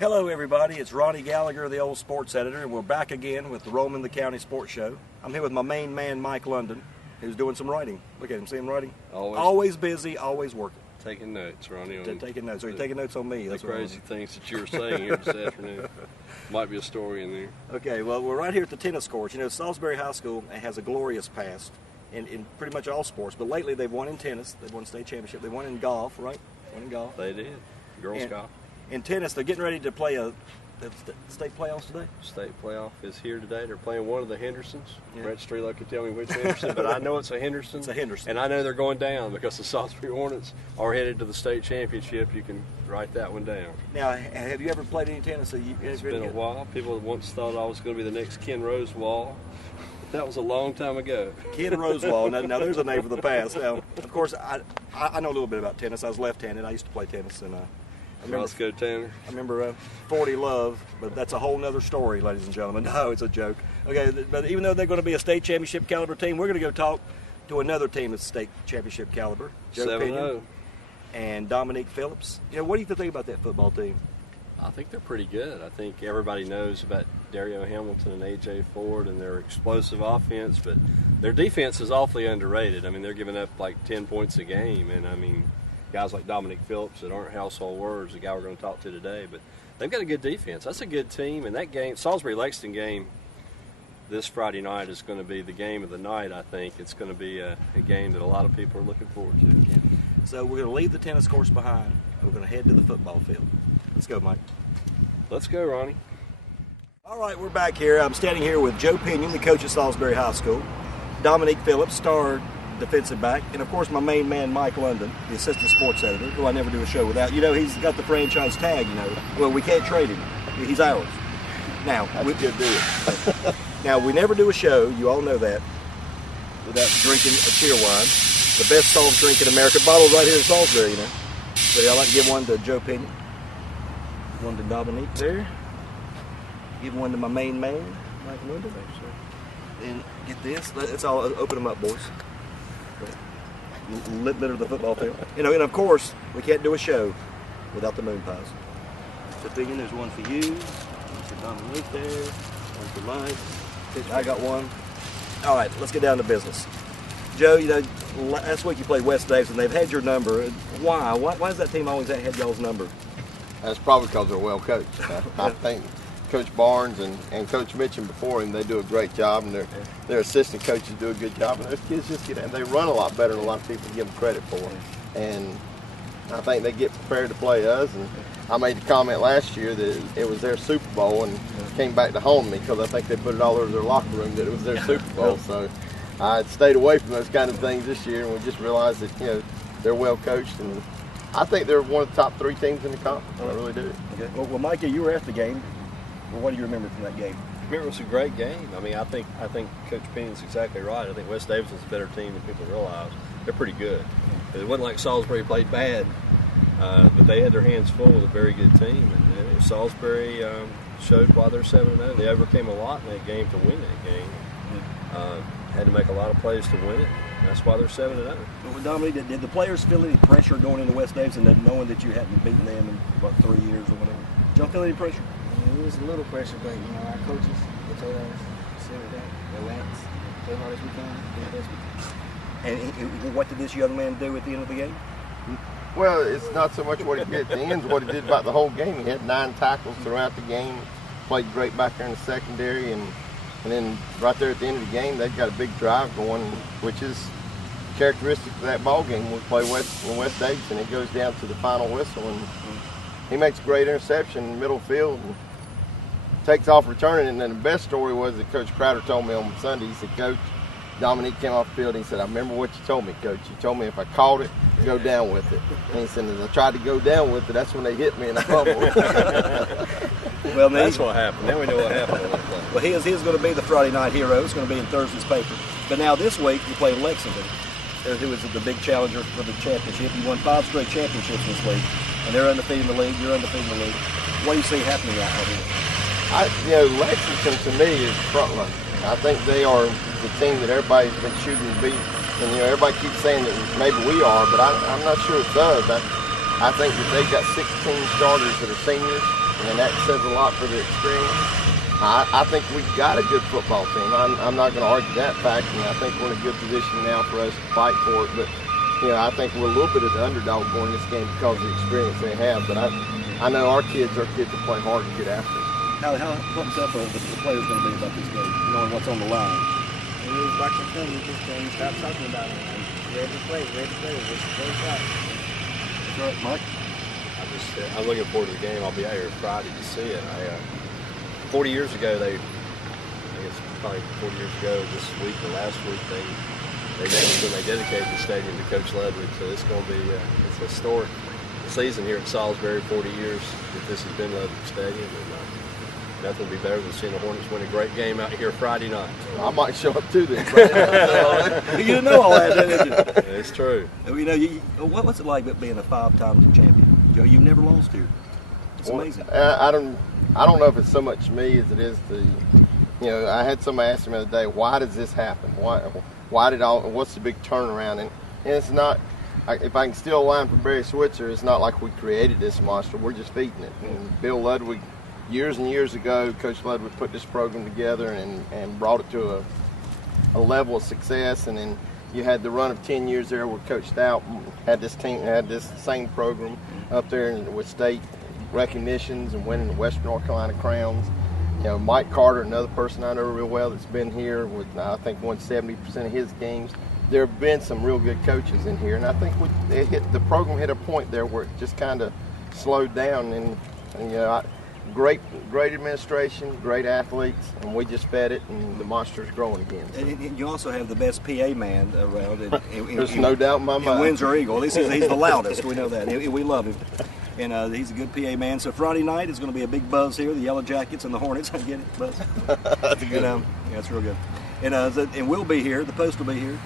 Hello everybody, it's Ronnie Gallagher, the old sports editor, and we're back again with the Roman the County Sports Show. I'm here with my main man, Mike London, who's doing some writing. Look at him, see him writing? Always busy, always working. Taking notes, Ronnie. Taking notes. Are you taking notes on me? That's the crazy things that you were saying here this afternoon. Might be a story in there. Okay, well, we're right here at the tennis courts. You know, Salisbury High School has a glorious past in pretty much all sports, but lately they've won in tennis. They've won state championship. They won in golf, right? Won in golf. They did. Girls golf. In tennis, they're getting ready to play a state playoffs today? State playoff is here today. They're playing one of the Hendersons. Yeah. Brett Strela could tell me which Henderson, but I know it's a Henderson. It's a Henderson. And I know they're going down because the Salisbury Hornets are headed to the state championship. You can write that one down. Now, have you ever played any tennis? It's been a while. People once thought I was going to be the next Ken Rosewall. That was a long time ago. Ken Rosewall. Now there's a name for the past. Now, of course, I know a little bit about tennis. I was left-handed. I used to play tennis, and Roscoe Tanner. I remember 40 Love, but that's a whole nother story, ladies and gentlemen. No, it's a joke. Okay, but even though they're going to be a state championship caliber team, we're going to go talk to another team that's state championship caliber. Joe Pinion and Dominique Phillips. You know, what do you think about that football team? I think they're pretty good. I think everybody knows about Dario Hamilton and A.J. Ford and their explosive offense, but their defense is awfully underrated. I mean, they're giving up like 10 points a game, and I mean, guys like Dominique Phillips that aren't household words, the guy we're going to talk to today, but they've got a good defense. That's a good team, and that game, Salisbury-Lexington game this Friday night is going to be the game of the night, I think. It's going to be a game that a lot of people are looking forward to. Yeah. So we're going to leave the tennis course behind. We're going to head to the football field. Let's go, Mike. Let's go, Ronnie. All right, we're back here. I'm standing here with Joe Pinion, the coach at Salisbury High School, Dominique Phillips, star defensive back, and of course my main man Mike London, the assistant sports editor, who I never do a show without. You know, he's got the franchise tag, you know. Well, we can't trade him. He's ours. Now, we could do it. Now, we never do a show, you all know that, without drinking a cheer wine. The best soft drink in America, bottled right here in Salisbury, you know. So I'd like to give one to Joe Pinion, one to Dominique there, give one to my main man, Mike London. And get this, let's all open them up, boys. Lit of the football field. You know, and of course, we can't do a show without the moon pies. So Pinion, there's one for you, one for Dominique there, one for Mike. I got one. All right, let's get down to business. Joe, you know, last week you played West Davis, and they've had your number. Why? Why does that team always had y'all's number? That's probably because they're well coached. I think Coach Barnes and Coach Mitchum before him, they do a great job, and their assistant coaches do a good job, and those kids just get in. They run a lot better than a lot of people give them credit for. And I think they get prepared to play us. And I made the comment last year that it was their Super Bowl, and came back to haunt me because I think they put it all over their locker room that it was their Super Bowl. So I stayed away from those kind of things this year, and we just realized that, you know, they're well coached, and I think they're one of the top 3 teams in the conference. I really do. Okay. Well, Micah, you were at the game. Well, what do you remember from that game? I remember it was a great game. I mean, I think Coach Pinion's exactly right. I think West Davis is a better team than people realize. They're pretty good. It wasn't like Salisbury played bad, but they had their hands full with a very good team. And Salisbury showed why they're 7-0. They overcame a lot in that game to win that game. Had to make a lot of plays to win it. That's why they're 7-0. Well, Dominique, did the players feel any pressure going into West Davis and knowing that you hadn't beaten them in, what, 3 years or whatever? Did y'all feel any pressure? It was a little pressure, but, you know, our coaches, they told us, sit back, relax, play hard as we can, do the best we can. And what did this young man do at the end of the game? Well, it's not so much what he did at the end, it's what he did about the whole game. He had 9 tackles throughout the game, played great back there in the secondary, and then right there at the end of the game, they've got a big drive going, which is characteristic of that ball game. We play West Davis, and it goes down to the final whistle, and he makes a great interception in the middle field and takes off returning. And then the best story was that Coach Crowder told me on Sunday. He said, "Coach, Dominique came off the field, and he said, I remember what you told me, Coach. You told me if I caught it, go down with it." And he said, as I tried to go down with it, that's when they hit me and I fumbled. Well, that's what happened. Now we know what happened on that play. Well, he is going to be the Friday night hero. It's going to be in Thursday's paper. But now this week you play Lexington, who was the big challenger for the championship. You won 5 straight championships this week, and they're undefeated in the league. You're undefeated in the league. What do you see happening out here? Lexington to me is front runner. I think they are the team that everybody's been shooting to beat. And, everybody keeps saying that maybe we are, but I'm not sure it's us. I think that they've got 16 starters that are seniors, and that says a lot for the experience. I think we've got a good football team. I'm not going to argue that fact, and I think we're in a good position now for us to fight for it. But I think we're a little bit of the underdog going this game because of the experience they have. But I know our kids will play hard and get after it. How pumped up are the players going to be about this game, knowing what's on the line? When we was watching film, we just couldn't stop talking about it. Ready to play, just play shot. That's right, Mike. I'm looking forward to the game. I'll be out here Friday to see it. 40 years ago, I think it's probably 40 years ago, this week or last week, when they dedicated the stadium to Coach Ludwig. So it's going to be it's a historic season here at Salisbury. 40 years that this has been Ludwig Stadium, and nothing would be better than seeing the Hornets win a great game out here Friday night. I might show up too then. You didn't know all that, did you? It's true. What's it like being a 5-time champion? Joe, you've never lost here. It's amazing. I don't know if it's so much me as it is I had somebody ask me the other day, why does this happen? What's the big turnaround? And it's not, if I can steal a line from Barry Switzer, it's not like we created this monster. We're just feeding it. And Bill Ludwig, years and years ago, Coach Ludwig put this program together and brought it to a level of success. And then you had the run of 10 years there where Coach Stout had this team, had this same program up there with state recognitions and winning the Western North Carolina Crowns. Mike Carter, another person I know real well that's been here with, I think, won 70% of his games. There have been some real good coaches in here, and I think the program hit a point there where it just kind of slowed down. And great administration, great athletes, and we just fed it, and the monster's growing again. So. And you also have the best PA man around. There's no doubt in my mind. Windsor Eagle. At least he's the loudest. We know that. We love him. And he's a good PA man. So Friday night is going to be a big buzz here. The Yellow Jackets and the Hornets. I get it, buzz. That's a good one. Yeah, it's real good. And we'll be here. The Post will be here.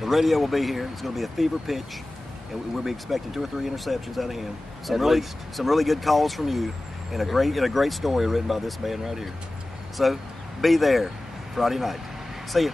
The radio will be here. It's going to be a fever pitch. And we'll be expecting 2 or 3 interceptions out of him. Some really good calls from you. And a great story written by this man right here. So be there Friday night. See you.